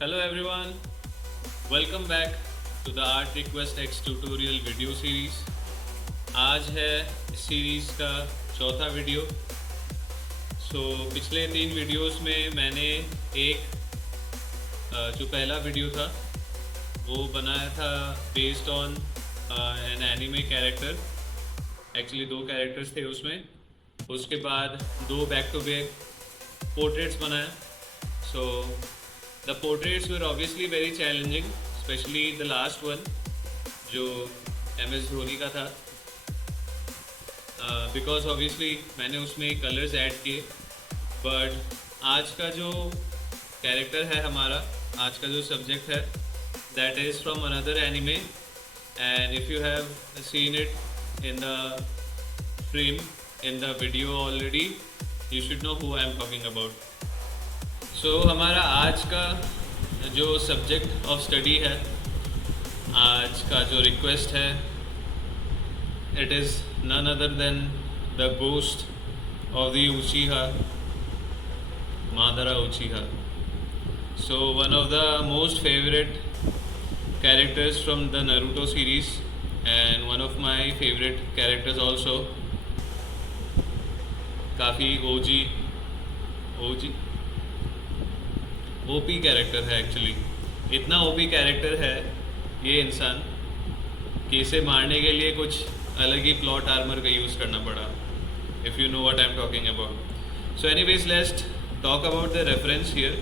Hello everyone, welcome back to the Art Request X tutorial video series. आज है इस series का चौथा वीडियो। पिछले 3 वीडियोस में मैंने एक जो पहला वीडियो था वो बनाया था based on an anime character. Actually 2 characters थे उसमें। उसके बाद 2 बैक टू बैक पोर्ट्रेट्स बनाया। सो the portraits were obviously very challenging, especially the last one जो MS धोनी का था, because obviously मैंने उसमें कलर्स ऐड किए। बट आज का जो कैरेक्टर है हमारा, आज का जो सब्जेक्ट है, that is from another anime, and if you have seen it in the frame in the video already, you should know who I am talking about. हमारा आज का जो सब्जेक्ट ऑफ स्टडी है, आज का जो रिक्वेस्ट है, it is none other than the ghost of the Uchiha, Madara Uchiha. One of the most favourite characters from the Naruto series and one of my favourite characters also. काफ़ी OG OP character है। Actually इतना OP character है ये इंसान कि इसे मारने के लिए कुछ अलग ही प्लॉट आर्मर का यूज़ करना पड़ा, if you know what I am talking about. So anyways let's talk about the reference here.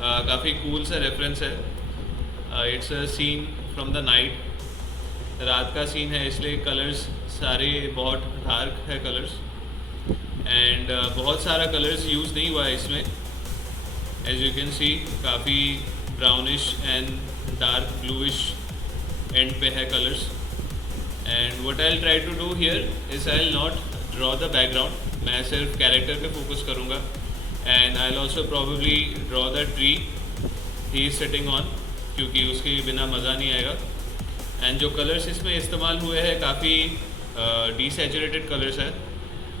काफ़ी कूल सा रेफरेंस है। It's a scene from the night. रात का सीन है, इसलिए कलर्स सारे बहुत डार्क है कलर्स, एंड बहुत सारा कलर्स यूज़ नहीं हुआ है इसमें। As you can see, काफ़ी brownish and dark bluish and पे है colours. And what I'll try to do here is I'll not draw the background, मैं सिर्फ कैरेक्टर पे फोकस करूँगा। And I'll also probably draw the tree he is sitting on, क्योंकि उसके बिना मज़ा नहीं आएगा। एंड जो कलर्स इसमें इस्तेमाल हुए हैं काफ़ी desaturated कलर्स है,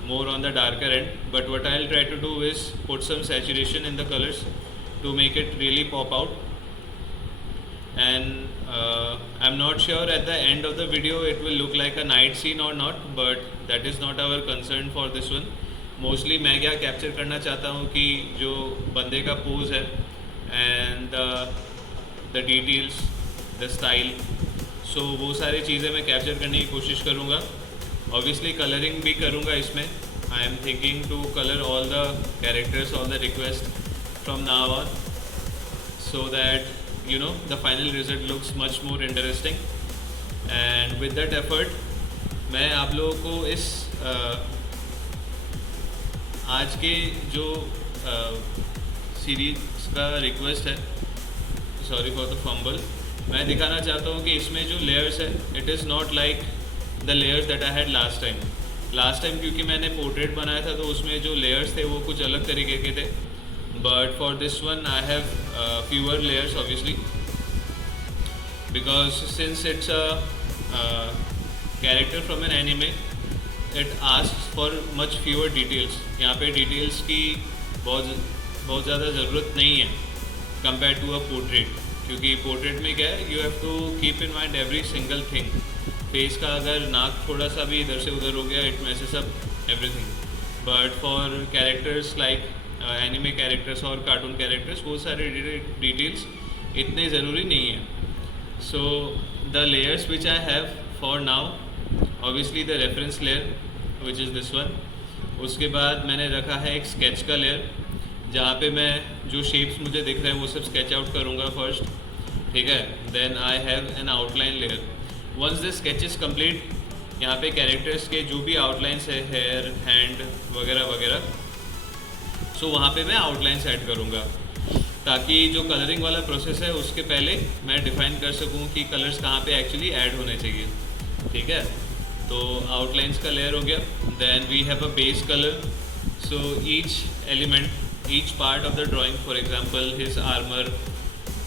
more on the darker end, but what I'll try to do is put some saturation in the colors to make it really pop out. And I'm not sure at the end of the video it will look like a night scene or not, but that is not our concern for this one. Mostly मैं क्या capture करना चाहता हूँ कि जो बंदे का pose है and the details, the style, so वो सारी चीज़ें मैं कैप्चर करने की कोशिश करूँगा। ऑब्वियसली कलरिंग भी करूँगा इसमें। I am thinking to colour all the characters, all the request from now on, so that you know the final result looks much more interesting. And with that effort मैं आप लोगों को इस आज के जो सीरीज का रिक्वेस्ट है, सॉरी फॉर द फंबल, मैं दिखाना चाहता हूँ कि इसमें जो लेयर्स है, it is not like the layers that I had last time क्योंकि मैंने पोर्ट्रेट बनाया था तो उसमें जो लेयर्स थे वो कुछ अलग तरीके के थे। But for this one I have fewer layers obviously, because since it's a character from an anime, it asks for much fewer details. यहाँ पे डिटेल्स की बहुत ज़्यादा ज़रूरत नहीं है कंपेयर टू अ पोर्ट्रेट, क्योंकि पोर्ट्रेट में क्या है, you have to keep in mind every single thing. Face का अगर नाक थोड़ा सा भी इधर से उधर हो गया, it messes up everything. But for characters like anime characters और कार्टून कैरेक्टर्स, वो सारे डिटेल्स इतने ज़रूरी नहीं है। So the layers which I have for now, obviously the reference layer which is this one. उसके बाद मैंने रखा है एक स्केच का लेयर, जहाँ पे मैं जो शेप्स मुझे दिख रहे हैं वो सब स्केच आउट करूँगा फर्स्ट, ठीक है। Then I have an outline layer. Once this sketch is complete, यहाँ पे कैरेक्टर्स के जो भी आउटलाइंस है, हेयर, हैंड वगैरह वगैरह, सो वहाँ पे मैं आउटलाइंस ऐड करूँगा, ताकि जो कलरिंग वाला प्रोसेस है उसके पहले मैं डिफाइन कर सकूँ कि कलर्स कहाँ पे एक्चुअली ऐड होने चाहिए, ठीक है। तो आउटलाइंस का लेयर हो गया। Then we have a base colour. So each element, each part of the drawing, for example his armour,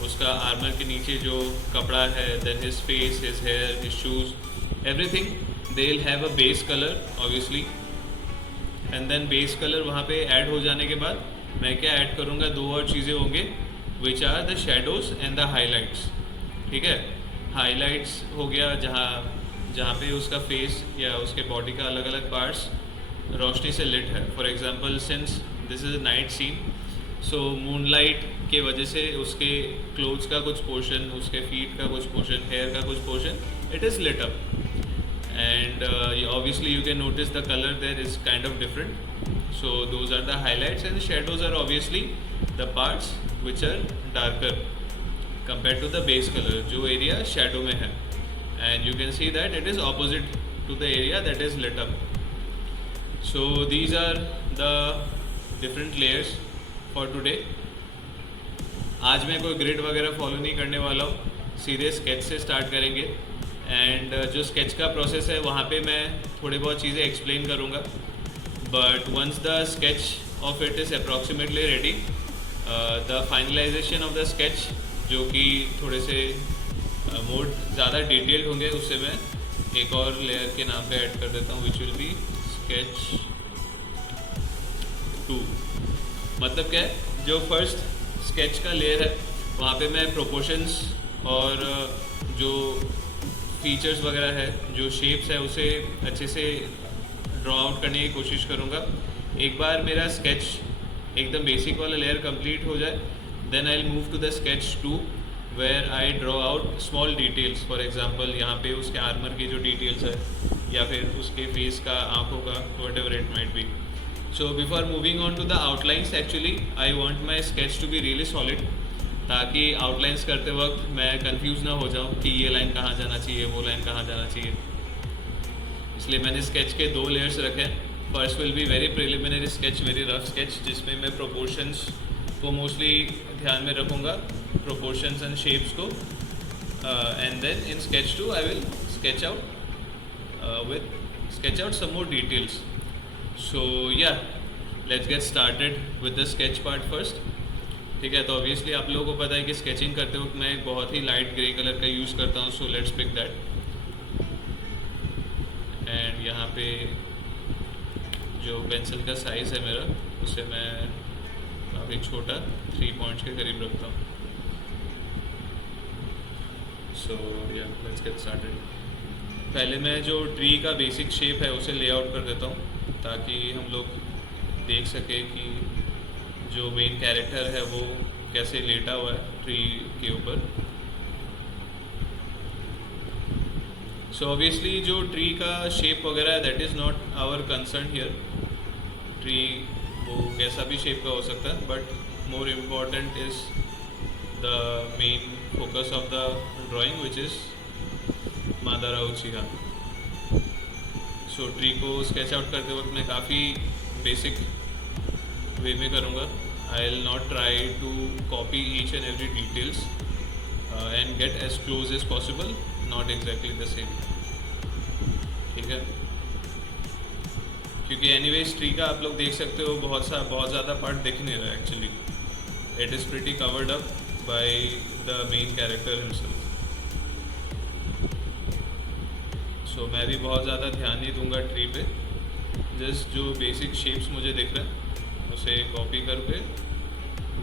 उसका आर्मर के नीचे जो कपड़ा है, then his face, his hair, his shoes, everything, they will have a base colour obviously. And then base colour वहाँ पे add हो जाने के बाद मैं क्या ऐड करूँगा, 2 और चीज़ें होंगे। Which are the shadows and the highlights. ठीक है, हाईलाइट्स हो गया जहाँ जहाँ पे उसका फेस या उसके बॉडी का अलग अलग पार्ट्स रोशनी से लिट है। For example since this is a night scene, so moonlight के वजह से उसके क्लोथ्स का कुछ पोर्शन, उसके फीट का कुछ पोर्शन, हेयर का कुछ portion, it is lit up and obviously you can notice the color there is kind of different. So those are the highlights, and the shadows are obviously the parts which are darker compared to the base color, जो area shadow में है, and you can see that it is opposite to the area that is lit up. So these are the different layers for today. आज मैं कोई grid वगैरह follow नहीं करने वाला हूँ, सीधे स्केच से स्टार्ट करेंगे। एंड जो स्केच का प्रोसेस है वहाँ पे मैं थोड़ी बहुत चीज़ें एक्सप्लेन करूँगा, but once the sketch of it is approximately ready, the finalisation of the sketch जो कि थोड़े से मोर ज़्यादा डिटेल्ड होंगे, उससे मैं एक और लेयर के नाम पे ऐड कर देता हूँ, विच विल बी स्केच 2। मतलब क्या है, जो फर्स्ट स्केच का लेयर है वहाँ पे मैं प्रोपोर्शंस और जो फीचर्स वगैरह है, जो शेप्स है, उसे अच्छे से ड्रॉ आउट करने की कोशिश करूँगा। एक बार मेरा स्केच एकदम बेसिक वाला लेयर कंप्लीट हो जाए, then I will move to the sketch 2 where I draw out small details. For example यहाँ पे उसके आर्मर की जो डिटेल्स है, या फिर उसके फेस का, आँखों का, whatever it might be. So before moving on to the outlines, actually I want my sketch to be really solid, ताकि आउटलाइंस करते वक्त मैं कंफ्यूज ना हो जाऊं कि ये लाइन कहाँ जाना चाहिए, वो लाइन कहाँ जाना चाहिए। इसलिए मैंने स्केच के 2 लेयर्स रखे हैं। First will be very preliminary sketch, very rough sketch, जिसमें मैं प्रोपोर्शंस को मोस्टली ध्यान में रखूँगा, प्रोपोर्शंस एंड शेप्स को। And then in sketch 2 I will sketch out some more details. So yeah let's get started with the sketch part first. ठीक है, तो ऑब्वियसली आप लोगों को पता है कि स्केचिंग करते वक्त मैं एक बहुत ही लाइट ग्रे कलर का यूज़ करता हूँ, so let's pick that. And यहाँ पे जो पेंसिल का साइज़ है मेरा, उसे मैं काफ़ी छोटा 3 पॉइंट्स के करीब रखता हूँ। सो या लेट्स गेट स्टार्टेड। पहले मैं जो ट्री का बेसिक शेप है उसे लेआउट कर देता हूँ, ताकि हम लोग देख सकें कि जो मेन कैरेक्टर है वो कैसे लेटा हुआ है ट्री के ऊपर। सो ऑब्वियसली जो ट्री का शेप वगैरह है, that is not our concern here. Tree वो कैसा भी शेप का हो सकता है, but more important is the main focus of the drawing, which is Madara Uchiha. So tree को स्केच आउट करते वक्त मैं काफ़ी बेसिक वे में करूँगा। I will not try to copy each and every details and get as close as possible, not exactly the same. ठीक है, क्योंकि एनीवेज ट्री का आप लोग देख सकते हो बहुत ज़्यादा पार्ट दिख नहीं रहा है actually. It is pretty covered up by the main character himself. So मैं भी बहुत ज़्यादा ध्यान नहीं दूंगा ट्री पे, जस्ट जो बेसिक शेप्स मुझे दिख रहे हैं उसे कॉपी करके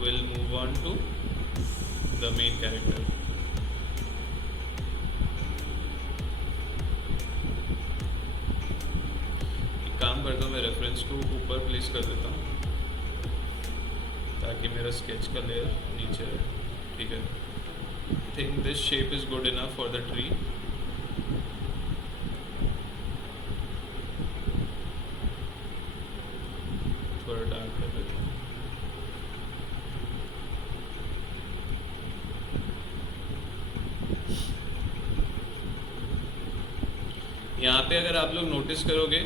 will move on to the main character. एक काम करता हूँ, मैं रेफरेंस को ऊपर प्लेस कर देता हूँ ताकि मेरा स्केच का लेयर नीचे रहे। ठीक है, I think this shape is good enough for the tree. थोड़ा डार्क कर देता हूँ। यहाँ पे अगर आप लोग नोटिस करोगे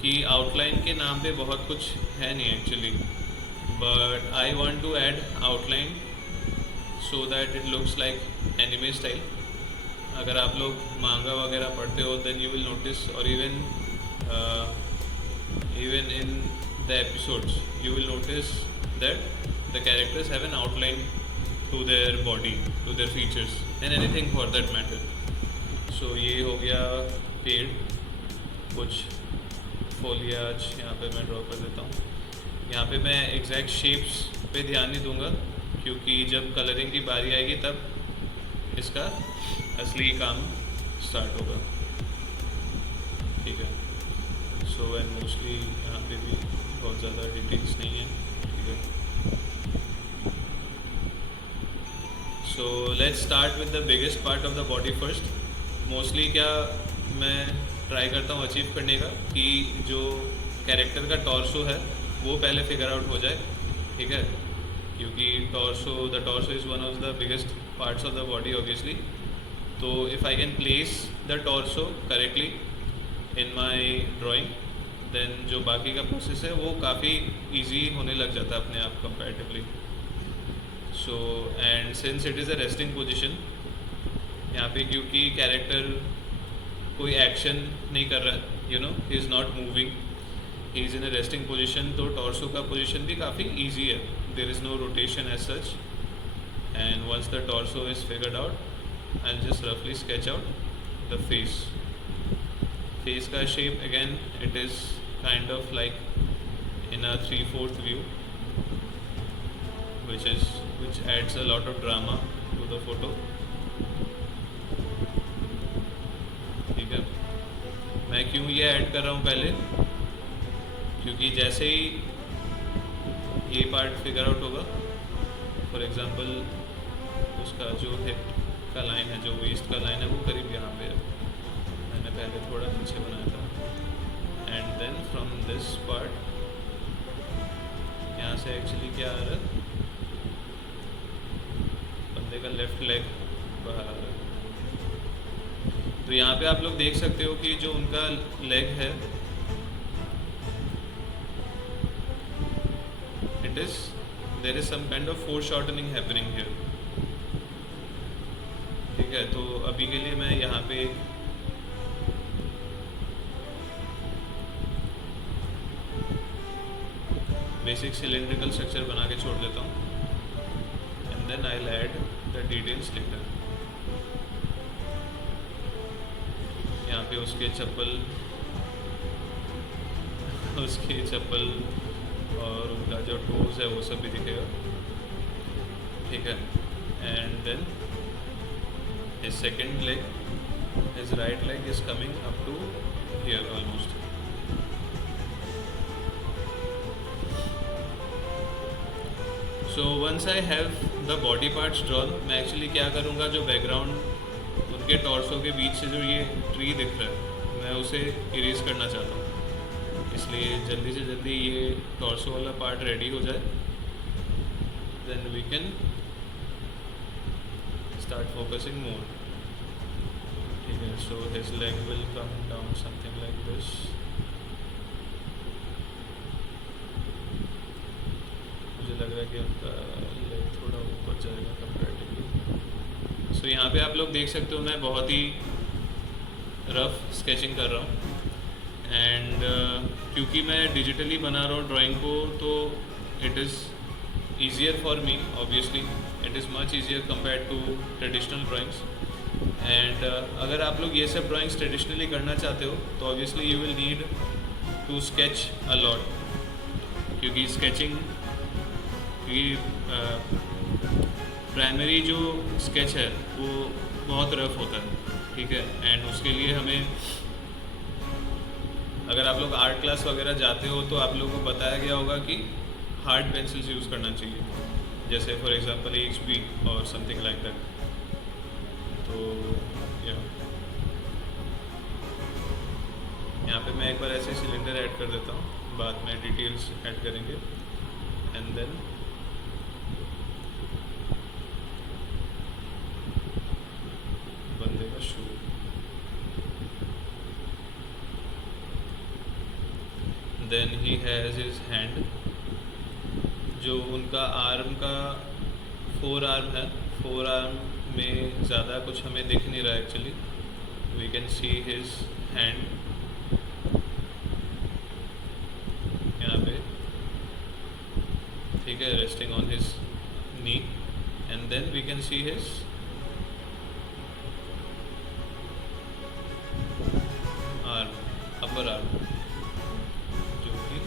कि आउटलाइन के नाम पे बहुत कुछ है नहीं actually, but I want to add outline so that it looks like anime style. अगर आप लोग मांगा वगैरह पढ़ते हो, देन यू विल नोटिस, और even in the episodes you will notice that the characters have an outline to their body, to their features and anything for that matter. So ये हो गया पेड़, कुछ foliage यहाँ पे मैं ड्रॉ कर देता हूँ। यहाँ पे मैं एग्जैक्ट शेप्स पे ध्यान नहीं दूंगा क्योंकि जब कलरिंग की बारी आएगी तब इसका असली काम स्टार्ट होगा। ठीक है, सो एंड मोस्टली यहाँ पे भी बहुत ज़्यादा डिटेल्स नहीं है। ठीक है, so let's start with the biggest part of the body first. Mostly क्या मैं ट्राई करता हूँ अचीव करने का कि जो कैरेक्टर का टॉर्सो है वो पहले फिगर आउट हो जाए। ठीक है, क्योंकि the torso is one of the biggest parts of the body obviously. तो if I can place the torso correctly in my drawing, then जो बाकी का प्रोसेस है वो काफ़ी ईजी होने लग जाता है अपने आप comparatively. So and since it is a resting position, यहाँ पे क्योंकि कैरेक्टर कोई एक्शन नहीं कर रहा है, you know he is not moving, he is in a resting position, तो टॉर्सो का पोजिशन भी काफ़ी ईजी है। There is no rotation as such, and once the torso is figured out I just रफली sketch out the face. Face का shape again it is kind of like in a 3/4 view, which adds a lot of drama to the photo। ठीक है, मैं क्यों ये add कर रहा हूँ पहले, क्योंकि जैसे ही ये पार्ट फिगर आउट होगा, फॉर एग्जांपल उसका जो हिप का लाइन है, जो वेस्ट का लाइन है वो करीब यहाँ पे है, मैंने पहले थोड़ा नीचे बनाया था। And then from this part यहाँ से एक्चुअली क्या आ रहा है, बंदे का लेफ्ट लेग बाहर आ रहा है। तो यहाँ पे आप लोग देख सकते हो कि जो उनका लेग है it is there is some kind of foreshortening happening here. ठीक है, तो अभी के लिए मैं यहाँ पे बेसिक सिलेंड्रिकल स्ट्रक्चर बना के छोड़ देता हूँ, and then I will add the details later. यहाँ पे उसके चप्पल और उनका जो टोज है वो सब भी दिखेगा। ठीक है, and then his second leg, his right leg is coming up to here almost. So once I have the body parts drawn, मैं एक्चुअली क्या करूँगा, जो बैकग्राउंड उनके टॉर्सो के बीच से जो ये ट्री दिख रहा है मैं उसे इरेज करना चाहता हूँ, इसलिए जल्दी से जल्दी ये टॉर्सो वाला पार्ट रेडी हो जाए, then we can start focusing more. ठीक है, so his leg will come down something like this. मुझे लग रहा है कि उनका लेग थोड़ा ऊपर जाएगा कंपैरेटिवली। सो यहाँ पे आप लोग देख सकते हो मैं बहुत ही रफ स्केचिंग कर रहा हूँ, एंड क्योंकि मैं डिजिटली बना रहा हूँ ड्राइंग को, तो it is easier for me obviously, it is much easier compare to traditional drawings. And अगर आप लोग ये सब ड्राइंग्स ट्रेडिशनली करना चाहते हो तो obviously you will need to sketch a lot, क्योंकि स्केचिंग की प्राइमरी जो स्केच है वो बहुत रफ होता है। ठीक है, एंड उसके लिए हमें, अगर आप लोग आर्ट क्लास वगैरह जाते हो तो आप लोगों को बताया गया होगा कि हार्ड पेंसिल्स यूज़ करना चाहिए, जैसे फॉर एग्जांपल HB और समथिंग लाइक दैट। तो यहाँ पे मैं एक बार ऐसे सिलेंडर ऐड कर देता हूँ, बाद में डिटेल्स ऐड करेंगे। एंड देन बंदे का shoe, then he has his hand, जो उनका आर्म का फोर आर्म है, फोर आर्म में ज़्यादा कुछ हमें दिख नहीं रहा actually, we can see his hand यहाँ पे। ठीक है, resting on his knee, and then we can see his arm, upper arm, जो कि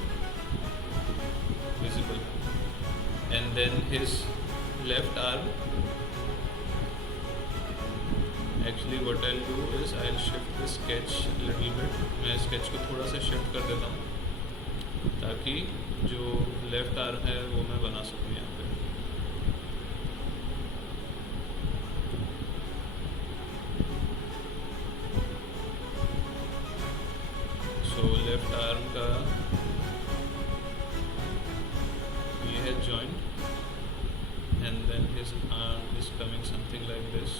विजिबल है, and then his left arm, actually what I'll do is I'll shift the sketch a little bit. मैं sketch को थोड़ा सा shift कर देता हूँ ताकि जो left arm है वो मैं बना सकूँ यहाँ पे. So left arm का ये है joint and then his arm is coming something like this.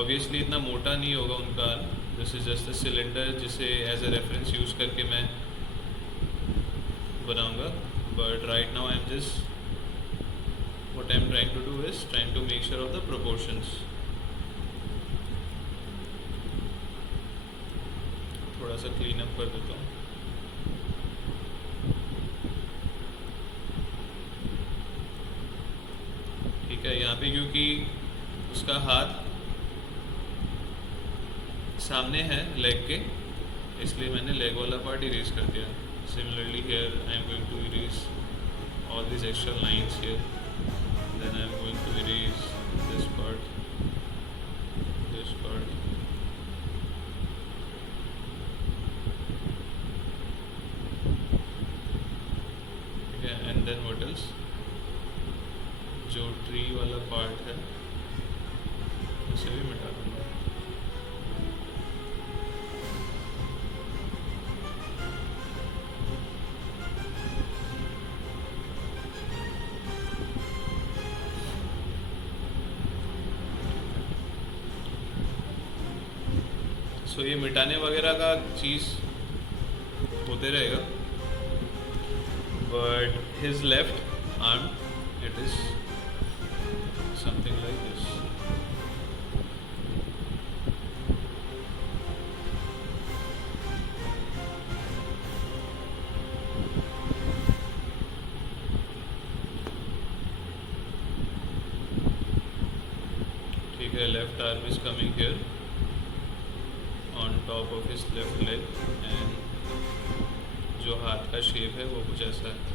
Obviously इतना मोटा नहीं होगा उनका arm. This is just a cylinder जिसे एज अ रेफरेंस यूज़ करके मैं बनाऊंगा. But right now I am just what I am trying to do is trying to make sure of the proportions. थोड़ा सा क्लीन अप कर देता हूँ. ठीक है, यहाँ पे क्योंकि उसका हाथ सामने है लेग के, इसलिए मैंने लेग वाला पार्ट इरेज कर दिया. Similarly here I am going to erase all this extra lines here. Then I am going to erase this part, this part. ठीक है, एंड देन व्हाट एल्स, जो ट्री वाला पार्ट है उसे भी मिटा दूंगा. सो ये मिटाने वगैरह का चीज़ होते रहेगा. But his left arm it is something like this. ठीक है, left arm is coming here on top of his left leg and जो हाथ का शेप है वो कुछ ऐसा है.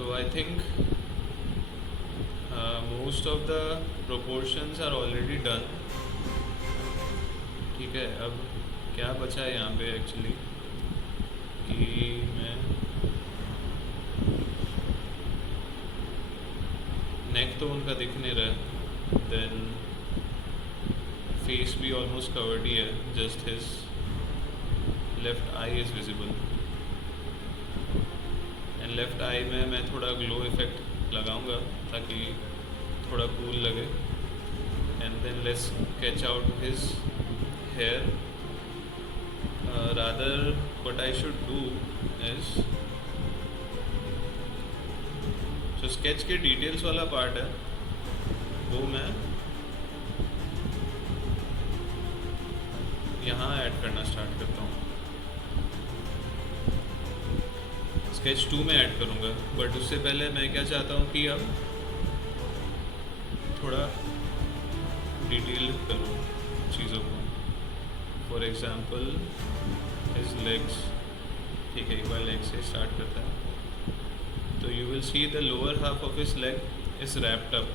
So I think most of the proportions are already done. ठीक है, अब क्या बचा है यहाँ पे एक्चुअली कि मैं नेक तो उनका दिख नहीं रहा. देन फेस भी ऑलमोस्ट कवर्ड ही है, just his left eye is visible. Left eye में मैं थोड़ा ग्लो इफेक्ट लगाऊंगा ताकि थोड़ा कूल लगे. And then let's sketch out his hair. Rather what I should do is जो स्केच के डिटेल्स वाला पार्ट है वो मैं यहाँ ऐड करना स्टार्ट करता हूँ. स्केच 2 में ऐड करूँगा. बट उससे पहले मैं क्या चाहता हूँ कि अब थोड़ा डिटेल करूँ चीज़ों को. For example his legs. ठीक है, एक बार लेग से स्टार्ट करता है. तो you will see the lower half of his leg is wrapped up.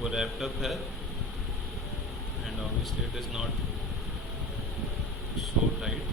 वो रैप्ड अप है and obviously it is not so tight.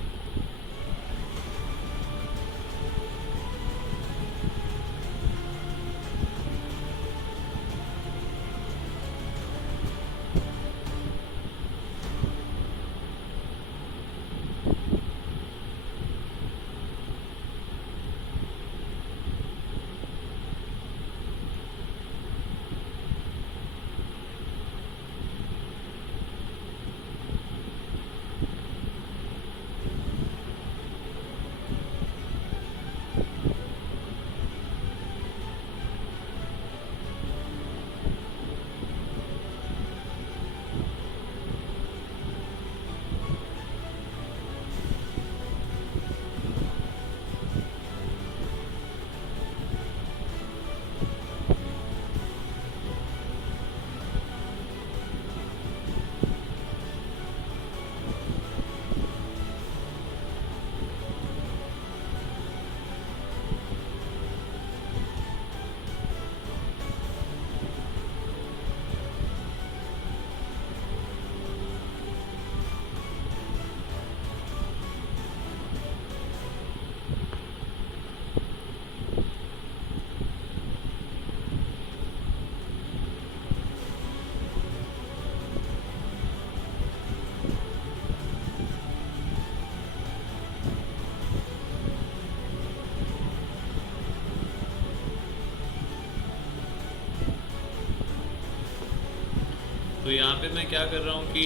तो यहाँ पे मैं क्या कर रहा हूँ कि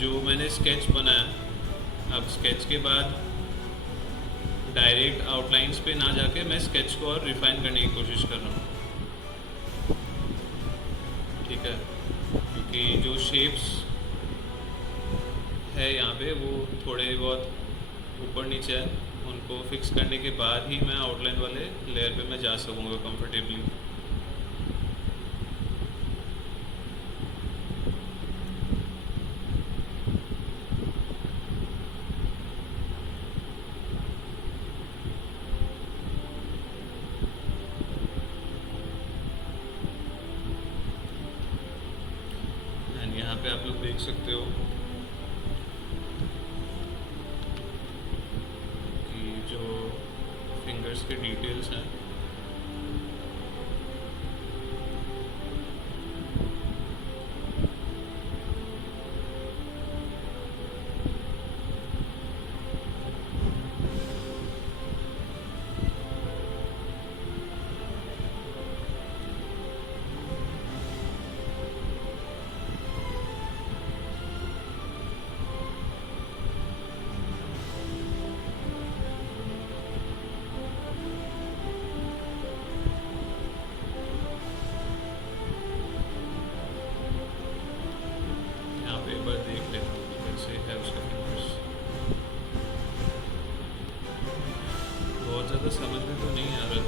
जो मैंने स्केच बनाया, अब स्केच के बाद डायरेक्ट आउटलाइंस पे ना जाके मैं स्केच को और रिफाइन करने की कोशिश कर रहा हूँ। ठीक है, क्योंकि जो शेप्स है यहाँ पे वो थोड़े बहुत ऊपर नीचे है, उनको फिक्स करने के बाद ही मैं आउटलाइन वाले लेयर पे मैं जा सकूँगा कंफर्टेबली। एंड यहाँ पे आप लोग देख सकते हो कि जो फिंगर्स के डिटेल्स हैं यहाँ पे एक बार देख लेता हूँ कि कैसे है उसका फिंगर्स। बहुत ज़्यादा समझ में तो नहीं आ रहा,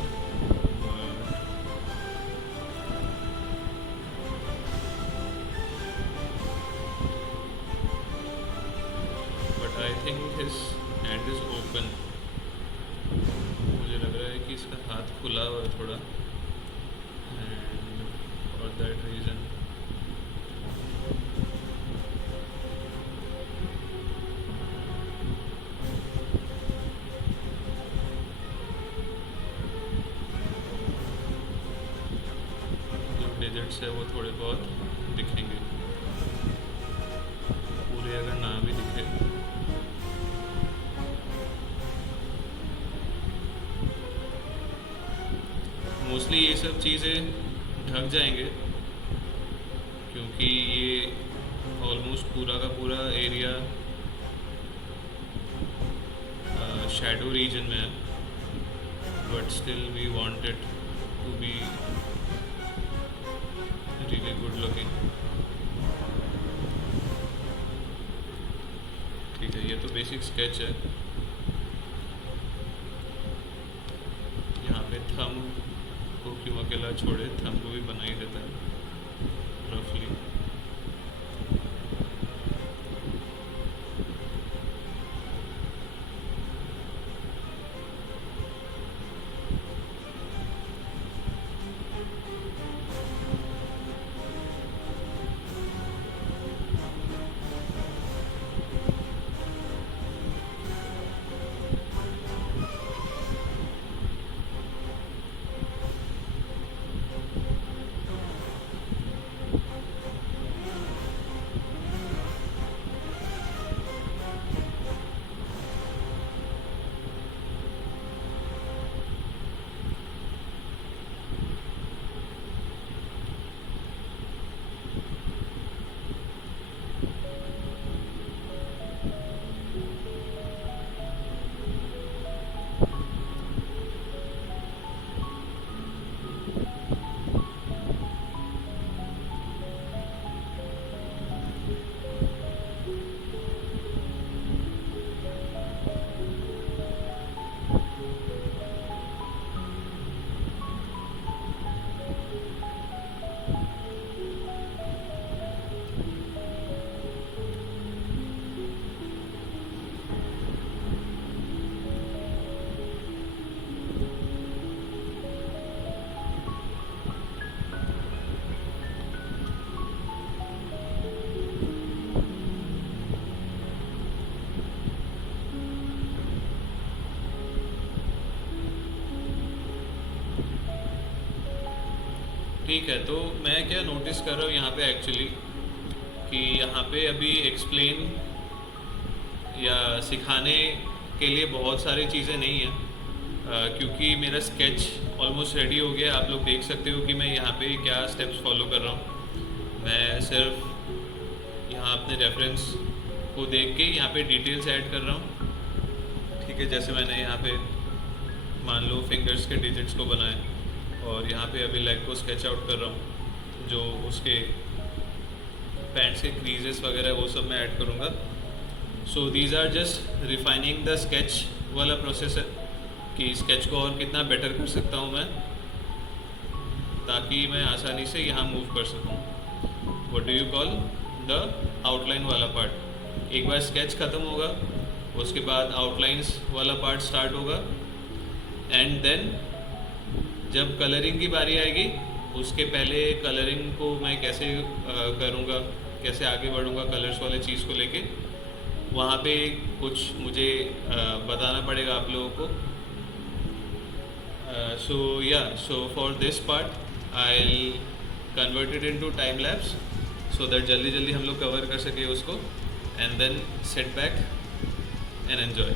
but I think his hand is open. मुझे लग रहा है कि इसका हाथ खुला हुआ है थोड़ा, एंड फॉर दैट रीज़न जो डिजिट्स है वो थोड़े बहुत दिखेंगे, पूरे अगर ना भी दिखे। मोस्टली ये सब चीज़ें ढक जाएंगे क्योंकि ये ऑलमोस्ट पूरा का पूरा एरिया शैडो रीजन में है, but still we want it to be really good looking. ठीक है, ये तो बेसिक स्केच है। यहाँ पे थंब को क्यों अकेला छोड़े, थंब को भी बना ही देता है रफली। ठीक है, तो मैं क्या नोटिस कर रहा हूँ यहाँ पे एक्चुअली कि यहाँ पे अभी एक्सप्लेन या सिखाने के लिए बहुत सारी चीज़ें नहीं हैं, क्योंकि मेरा स्केच ऑलमोस्ट रेडी हो गया। आप लोग देख सकते हो कि मैं यहाँ पे क्या स्टेप्स फॉलो कर रहा हूँ। मैं सिर्फ यहाँ अपने रेफरेंस को देख के यहाँ पे डिटेल्स ऐड कर रहा हूँ। ठीक है, जैसे मैंने यहाँ पे मान लो फिंगर्स के डिजिट्स को बनाए और यहाँ पे अभी लेग को स्केच आउट कर रहा हूँ, जो उसके पैंट्स के क्रीजेस वगैरह वो सब मैं ऐड करूँगा। So these are just refining the sketch वाला प्रोसेस है कि स्केच को और कितना बेटर कर सकता हूँ मैं, ताकि मैं आसानी से यहाँ मूव कर सकूँ। What do you call the outline वाला पार्ट। एक बार स्केच ख़त्म होगा उसके बाद आउटलाइंस वाला पार्ट स्टार्ट होगा, एंड देन जब कलरिंग की बारी आएगी उसके पहले कलरिंग को मैं कैसे करूँगा, कैसे आगे बढ़ूँगा कलर्स वाले चीज़ को लेके, वहाँ पे कुछ मुझे बताना पड़ेगा आप लोगों को। So for this part I will convert it into time lapse so that जल्दी जल्दी हम लोग कवर कर सके उसको, and then set back and enjoy.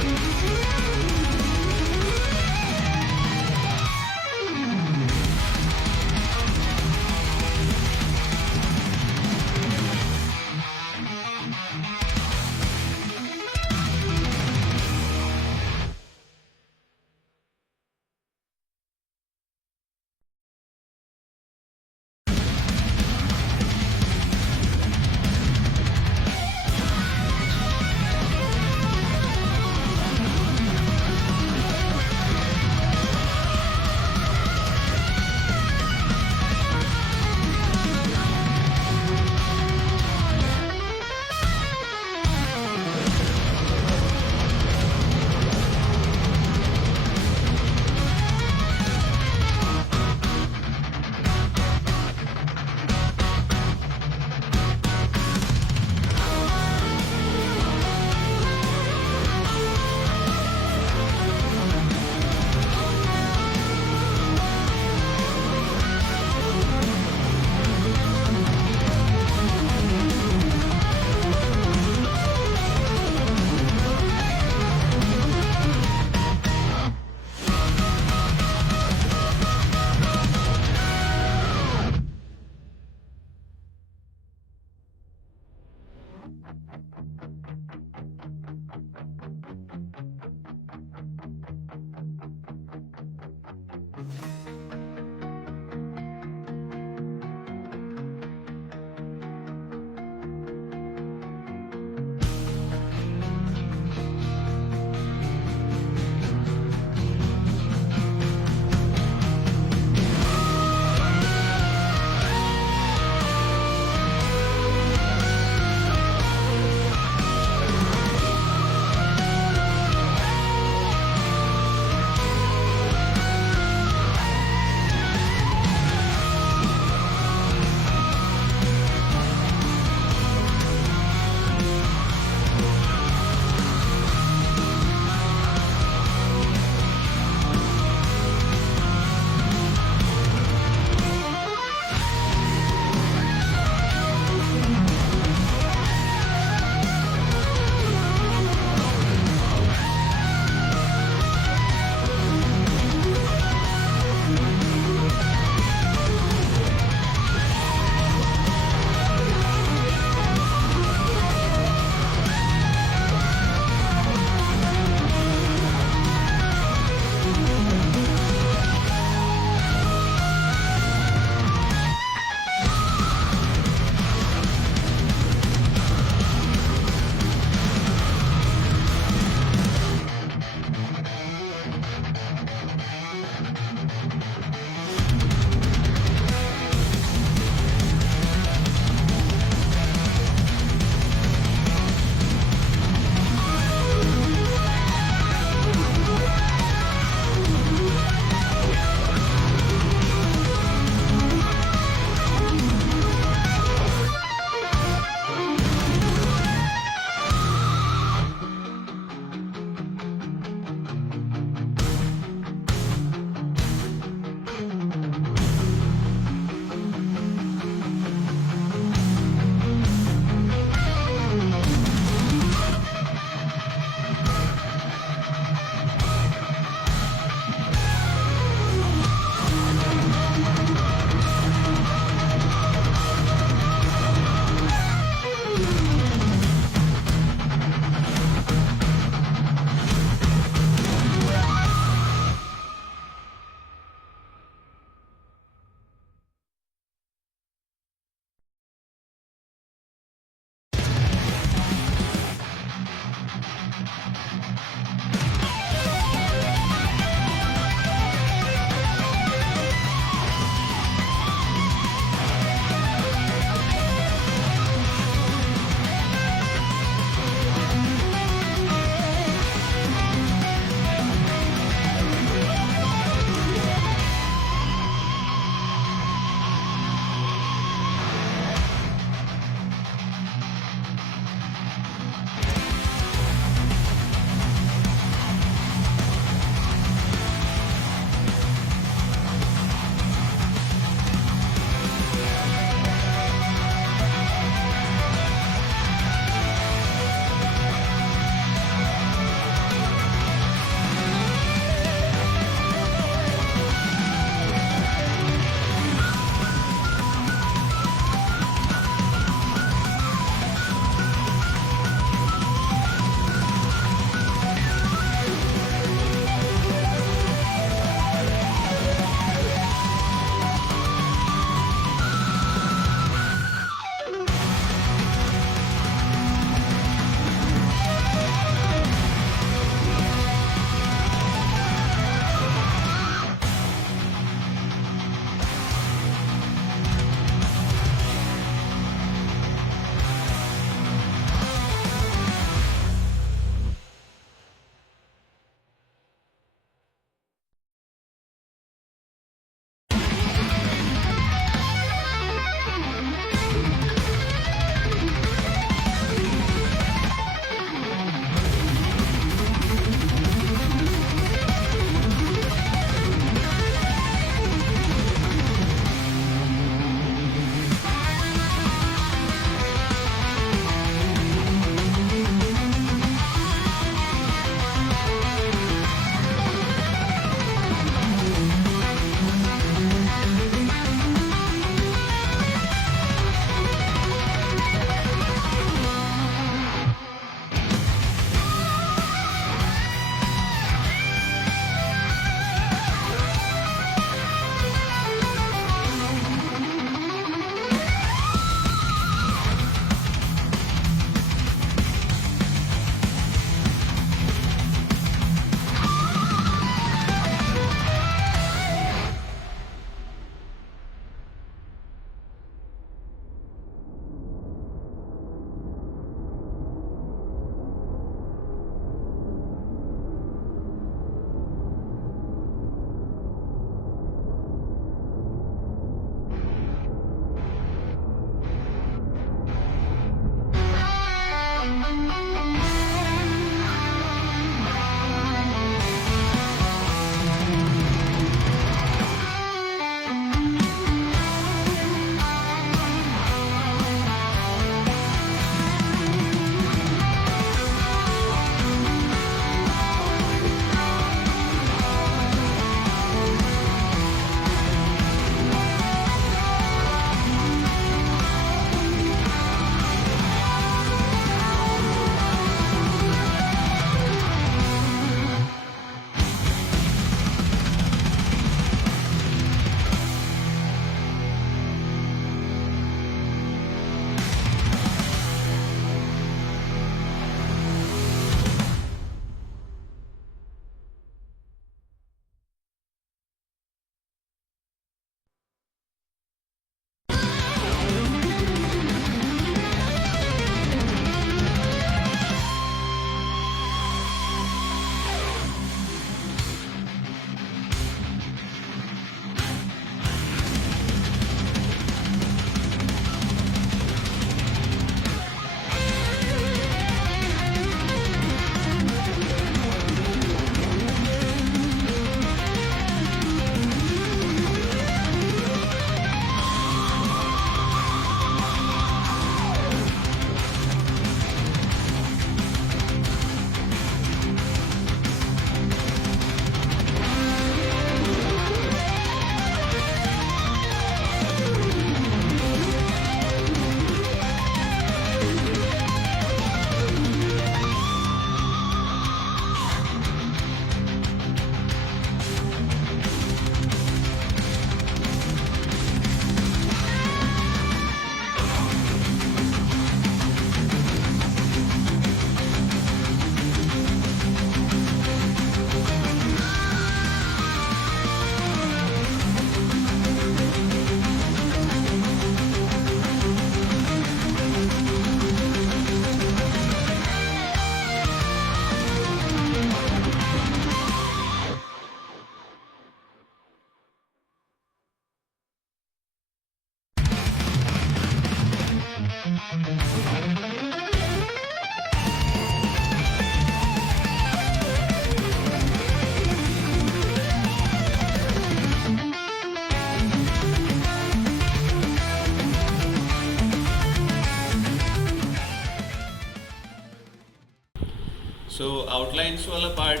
So outlines वाला पार्ट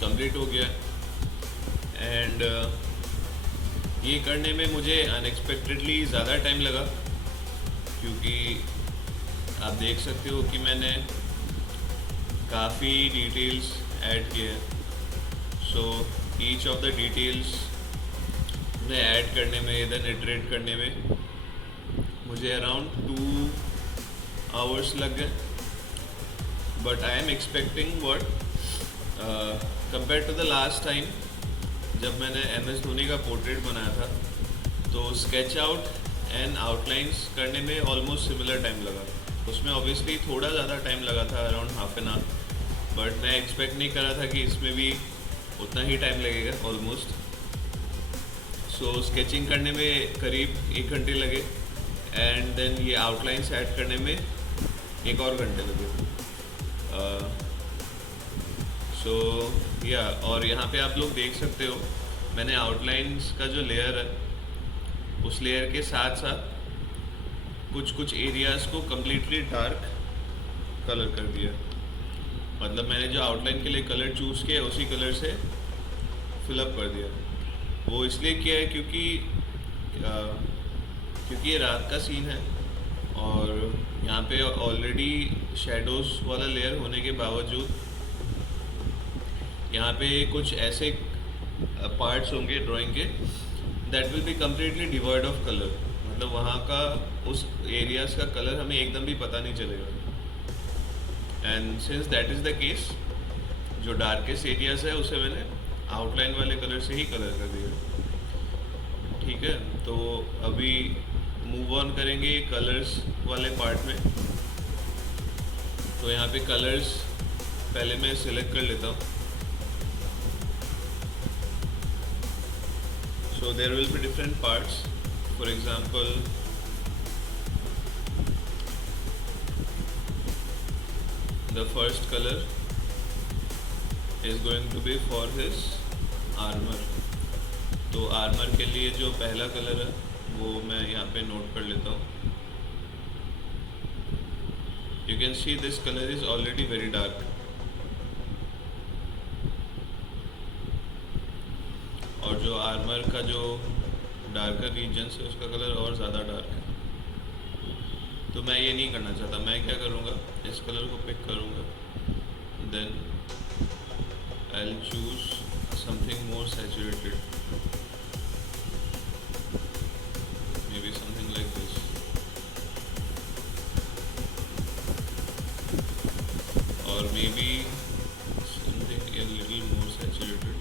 कंप्लीट हो गया एंड ये करने में मुझे अनएक्सपेक्टेडली ज़्यादा टाइम लगा, क्योंकि आप देख सकते हो कि मैंने काफ़ी डिटेल्स ऐड किए हैं। So each of the details में ऐड करने में, इधर इटरेट करने में मुझे अराउंड 2 आवर्स लग गए। But I am expecting what compare to the last time जब मैंने MS धोनी का पोर्ट्रेट बनाया था, तो स्केच आउट एंड आउटलाइंस करने में ऑलमोस्ट सिमिलर टाइम लगा। उसमें ऑब्वियसली थोड़ा ज़्यादा टाइम लगा था, around half an hour, but मैं एक्सपेक्ट नहीं कर रहा था कि इसमें भी उतना ही टाइम लगेगा ऑलमोस्ट। सो स्केचिंग करने में करीब 1 घंटे लगे एंड देन ये आउटलाइंस ऐड करने में 1 और घंटे लगे। सो या और यहाँ पे आप लोग देख सकते हो मैंने आउटलाइंस का जो लेयर है उस लेयर के साथ साथ कुछ एरियाज़ को कम्प्लीटली डार्क कलर कर दिया। मतलब मैंने जो आउटलाइन के लिए कलर चूज़ किया उसी कलर से फिलअप कर दिया। वो इसलिए किया है क्योंकि ये रात का सीन है और यहाँ पे ऑलरेडी शेडोज़ वाला लेयर होने के बावजूद यहाँ पे कुछ ऐसे पार्ट्स होंगे ड्राइंग के that will be completely devoid of colour. मतलब वहाँ का उस एरियाज़ का कलर हमें एकदम भी पता नहीं चलेगा। And since that is the case, जो डार्केस्ट एरियाज़ है उसे मैंने आउटलाइन वाले कलर से ही कलर कर दिया। ठीक है, तो अभी मूव ऑन करेंगे कलर्स वाले पार्ट में। तो यहाँ पे कलर्स पहले मैं सिलेक्ट कर लेता हूँ। So there will be different parts. For example, the first color is going to be for his armor. तो आर्मर के लिए जो पहला कलर है वो मैं यहाँ पे नोट कर लेता हूँ। You can see this color is already very dark. और जो आर्मर का जो डार्कर रीजन्स है उसका कलर और ज़्यादा डार्क है। तो मैं ये नहीं करना चाहता। मैं क्या करूँगा, इस कलर को पिक करूँगा, then I will choose something more saturated, maybe something like this. और maybe something a little more saturated,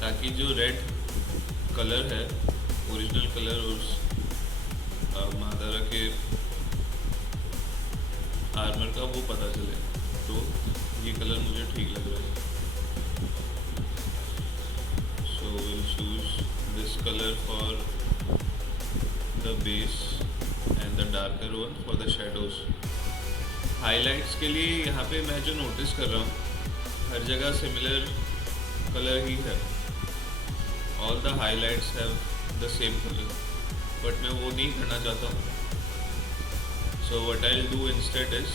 ताकि जो रेड कलर है ओरिजिनल कलर उस मादारा के आर्मर का वो पता चले। तो ये कलर मुझे ठीक लग रहा है। So will choose this colour for the base and the darker one for the shadows. Highlights के लिए यहाँ पे मैं जो नोटिस कर रहा हूँ हर जगह सिमिलर कलर ही है। All the highlights have the same color, but मैं वो नहीं करना चाहता हूँ। So what I'll do instead is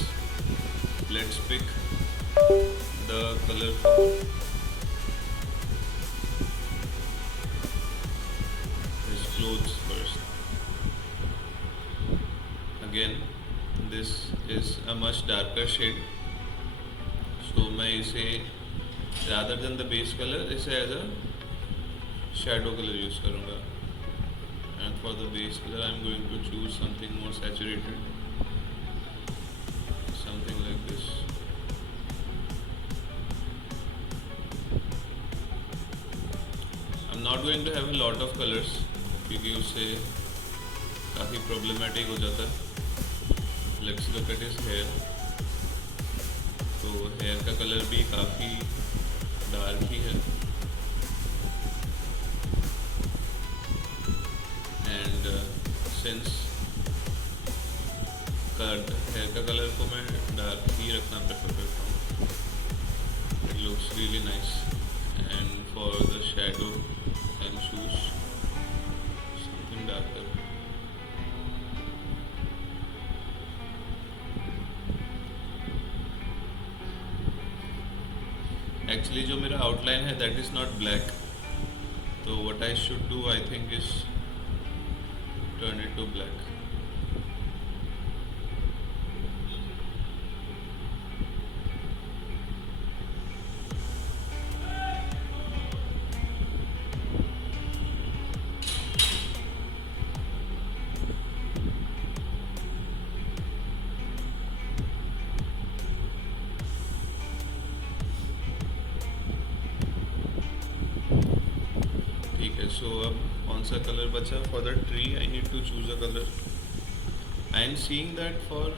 let's pick the color for his clothes first. Again, this is a much darker shade, so मैं इसे rather than the base color इसे as a shadow color use करूँगा। and for the base color I'm going to choose something more saturated, something like this. I'm not going to have a lot of colors क्योंकि उससे काफ़ी problematic हो जाता है। Let's look at his hair. तो hair का colour भी काफ़ी डार्क ही है एंड सिंस हेयर का कलर को मैं डार्क ही रखना प्रेफर करता हूँ। It looks really nice. And for the shadow and choose something darker. Actually जो मेरा आउटलाइन है दैट इज़ नॉट ब्लैक, तो what I should do I think is turn it to black. ठीक है, सो अब कौन सा कलर बचा for the tree? I need to choose a colour. I am seeing that for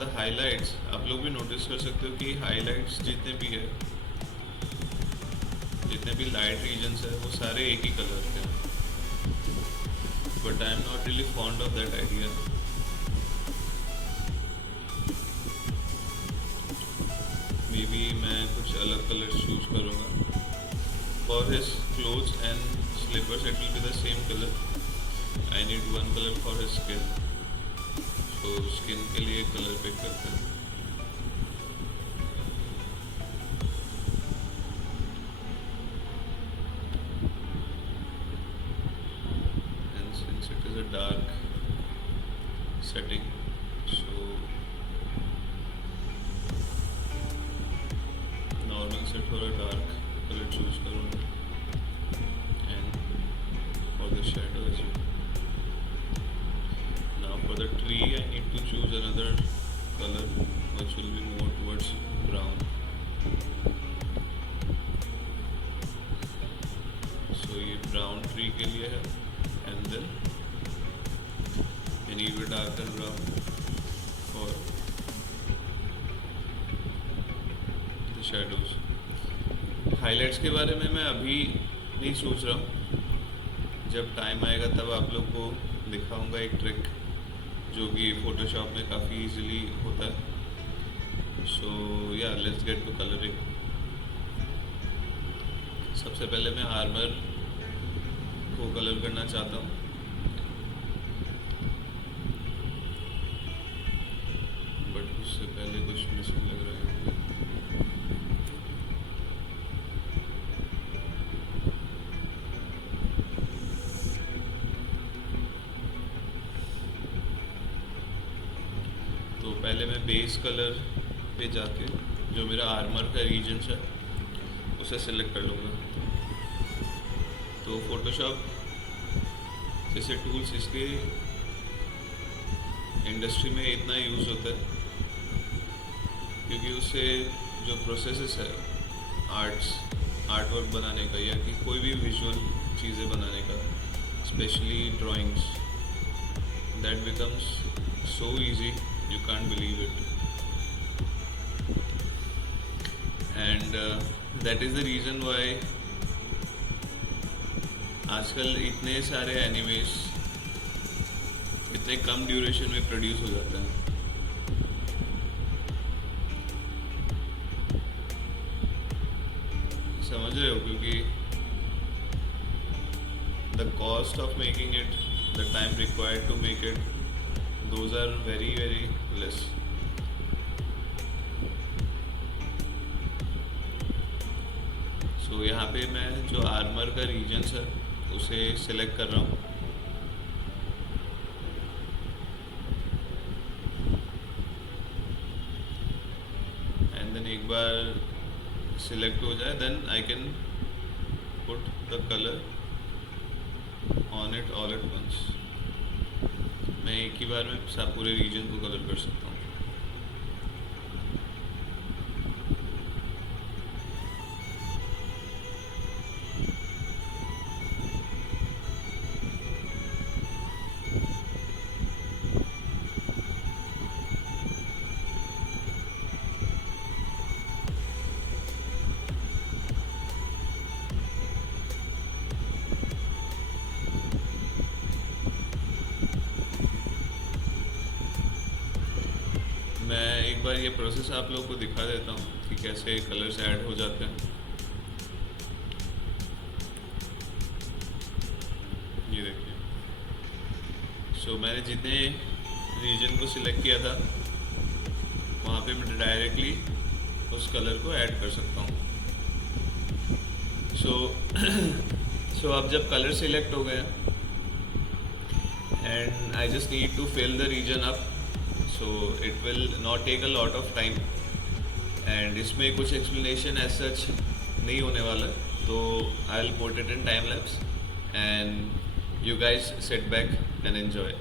the highlights आप लोग भी नोटिस कर सकते हो कि हाईलाइट्स जितने भी है, जितने भी लाइट रीजन्स है वो सारे एक ही कलर के हैं. But I am not really fond of that idea. Maybe मैं कुछ अलग कलर चूज करूँगा. For his clothes and slippers it will be the same colour. I need one colour for his skin. तो skin के लिए colour pick करते हैं. And since it is a dark setting, so normal से थोड़ा dark colour choose करूँगा. And for the shadow as well. Now for the tree I need to choose another color which will be more towards brown. So ये brown tree के लिए है, and then an even darker brown for the shadows. Highlights के बारे में मैं अभी नहीं सोच रहा हूँ. जब टाइम आएगा तब आप लोग को दिखाऊंगा एक ट्रिक जो कि फोटोशॉप में काफ़ी इजीली होता है. सो yeah let's gate to colouring. सबसे पहले मैं आर्मर को कलर करना चाहता हूँ. बट उससे पहले कुछ मिसिंग लग रहा है. तो पहले मैं बेस कलर पे जाके जो मेरा आर्मर का रीजन है उसे सिलेक्ट कर लूँगा. तो फोटोशॉप जैसे टूल्स इसके इंडस्ट्री में इतना यूज़ होता है क्योंकि उससे जो प्रोसेस है आर्ट वर्क बनाने का या कि कोई भी विजुअल चीज़ें बनाने का, specially drawings, that becomes so easy. You can't believe it. And that is the reason why आजकल इतने सारे एनिमेस इतने कम ड्यूरेशन में प्रोड्यूस हो जाते हैं. समझ रहे हो? क्योंकि the cost of making it, the time required to make it, those are very very less. So यहाँ पे मैं जो आर्मर का रीजन्स है उसे सिलेक्ट कर रहा हूँ. एंड देन एक बार सिलेक्ट हो जाए then I can put the colour on it all at once. मैं एक ही बार में सब पूरे रीजन को कलर कर सकता हूँ. मैं एक बार ये प्रोसेस आप लोगों को दिखा देता हूँ कि कैसे कलर्स ऐड हो जाते हैं. ये देखिए. सो मैंने जितने रीजन को सिलेक्ट किया था वहाँ पे मैं डायरेक्टली उस कलर को ऐड कर सकता हूँ। सो अब जब कलर सिलेक्ट हो गया and I just need to fill the region up, so it will not take a lot of time and इसमें कुछ एक्सप्लेनेशन एज सच नहीं होने वाला, तो I will put it in time lapse and you guys sit back and enjoy.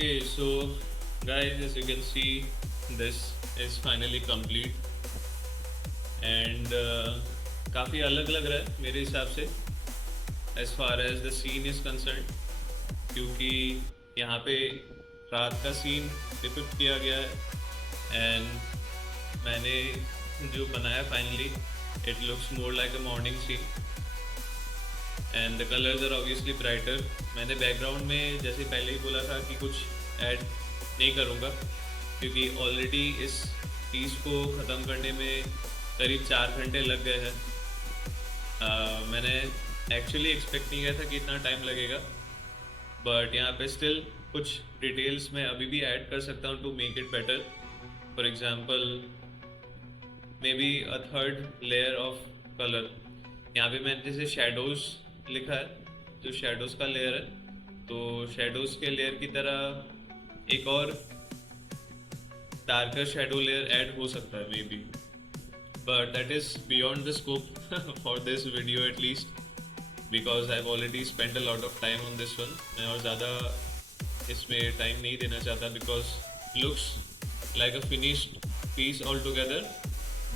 Okay, so guys, as you can see, this is finally complete and काफ़ी अलग लग रहा है मेरे हिसाब से as far as the scene is concerned, क्योंकि यहाँ पे रात का सीन डिपिक्ट किया गया है एंड मैंने जो बनाया finally it looks more like a morning scene and the colours are obviously brighter. मैंने बैकग्राउंड में जैसे पहले ही बोला था कि कुछ ऐड नहीं करूँगा क्योंकि ऑलरेडी इस पीस को ख़त्म करने में करीब 4 घंटे लग गए हैं। मैंने एक्चुअली एक्सपेक्ट नहीं किया था कि इतना टाइम लगेगा, बट यहाँ पे स्टिल कुछ डिटेल्स मैं अभी भी ऐड कर सकता हूँ to make it better. For example maybe a third layer of colour. यहाँ पे मैंने जैसे शेडोज़ लिखा है, जो शेडोज़ का लेयर है, तो शेडोज़ के लेयर की तरह एक और डार्कर शेडो लेयर ऐड हो सकता है maybe, but that is beyond the scope for this video at least, because I have already spend a lot of time on this one. मैं और ज़्यादा इसमें टाइम नहीं देना चाहता because looks like a finished piece all together.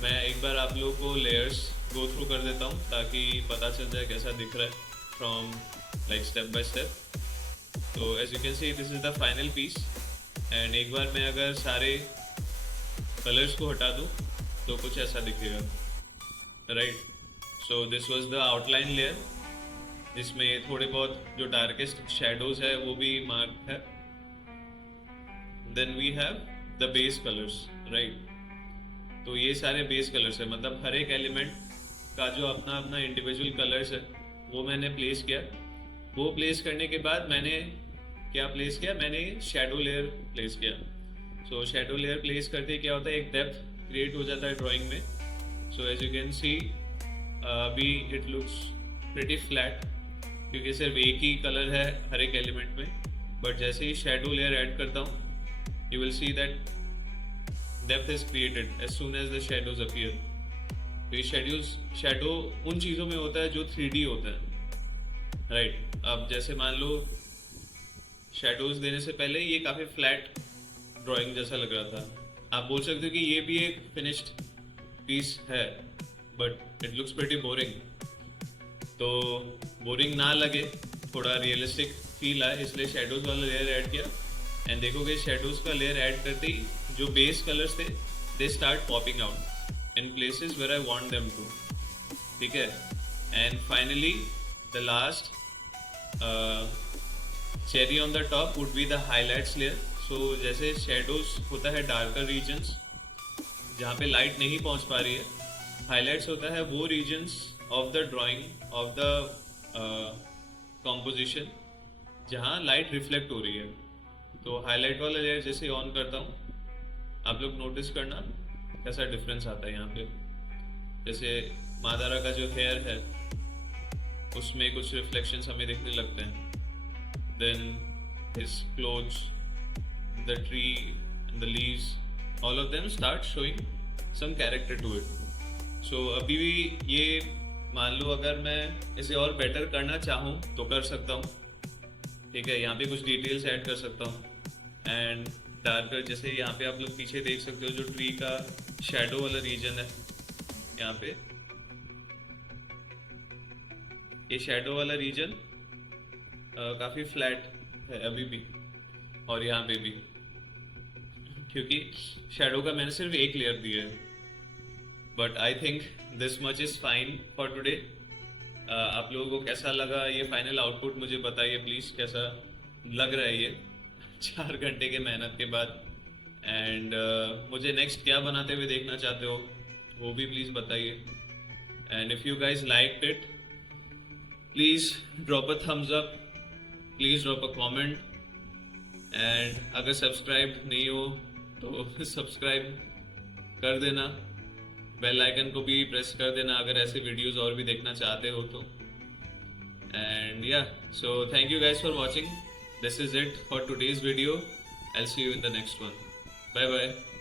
मैं एक बार आप लोगों को लेयर्स गो थ्रू कर देता हूँ ताकि पता चल जाए कैसा दिख रहा है from like step by step. तो as you can see this is the final piece and एक बार मैं अगर सारे कलर्स को हटा दूँ तो कुछ ऐसा दिखेगा, right. So this was the outline layer जिसमें थोड़े बहुत जो डार्केस्ट शेडोज़ है वो भी मार्क है। Then we have the base colours, right. तो ये सारे बेस कलर्स है, मतलब हर एक एलिमेंट का जो अपना अपना इंडिविजुअल कलर्स है वो मैंने प्लेस किया। वो प्लेस करने के बाद मैंने क्या प्लेस किया, मैंने शेडो लेयर प्लेस किया। सो शेडो लेयर प्लेस करते क्या होता है, एक डेप्थ क्रिएट हो जाता है ड्राइंग में। So as you can see अभी इट लुक्स प्रिटी फ्लैट क्योंकि सिर्फ एक ही कलर है हर एक एलिमेंट में, बट जैसे ही शेडो लेयर ऐड करता हूँ you will see that depth is created as soon as the shadows appear। तो ये शेडो उन चीज़ों में होता है जो 3D होता है, राइट। अब जैसे मान लो शेडोज देने से पहले ये काफ़ी फ्लैट ड्राइंग जैसा लग रहा था। आप बोल सकते हो कि ये भी एक फिनिश्ड पीस है, but it looks pretty boring. तो बोरिंग ना लगे, थोड़ा रियलिस्टिक फील आए, इसलिए शेडोज वाला लेयर ऐड किया। एंड देखोगे शेडोज का लेयर ऐड करते ही जो बेस कलर्स थे they start popping out in places where I want them to, ठीक है। And finally the last cherry on the top would be the highlights layer. So जैसे shadows होता है डार्कर रीजन्स जहाँ पे लाइट नहीं पहुँच पा रही है, हाईलाइट्स होता है वो regions of the drawing of the composition जहाँ लाइट रिफ्लेक्ट हो रही है। तो हाईलाइट वाला लेयर जैसे ऑन करता हूँ आप लोग नोटिस करना कैसा डिफरेंस आता है यहाँ पे। जैसे मादारा का जो हेयर है उसमें कुछ रिफ्लेक्शंस हमें दिखने लगते हैं। Then his clothes, the tree and the leaves, all of them start showing some character to it. So अभी भी ये मान लो अगर मैं इसे और बेटर करना चाहूँ तो कर सकता हूँ, ठीक है। यहाँ पे कुछ डिटेल्स ऐड कर सकता हूँ एंड डार्कर, जैसे यहाँ पे आप लोग पीछे देख सकते हो जो ट्री का शैडो वाला रीजन है, यहाँ पे ये शैडो वाला रीजन काफ़ी फ्लैट है अभी भी, और यहाँ पे भी क्योंकि शैडो का मैंने सिर्फ एक लेयर दिया है। But I think this much is fine for today. आप लोगों को कैसा लगा ये फाइनल आउटपुट मुझे बताइए प्लीज़, कैसा लग रहा है ये 4 घंटे के मेहनत के बाद। एंड मुझे नेक्स्ट क्या बनाते हुए देखना चाहते हो वो भी प्लीज़ बताइए। And if you guys liked it please drop a thumbs up, please drop a comment. And अगर सब्सक्राइब नहीं हो तो सब्सक्राइब कर देना, बेल आइकन को भी प्रेस कर देना अगर ऐसे वीडियोस और भी देखना चाहते हो तो। एंड या so thank you guys for watching. This is it for today's video. I'll see you in the next one. Bye bye.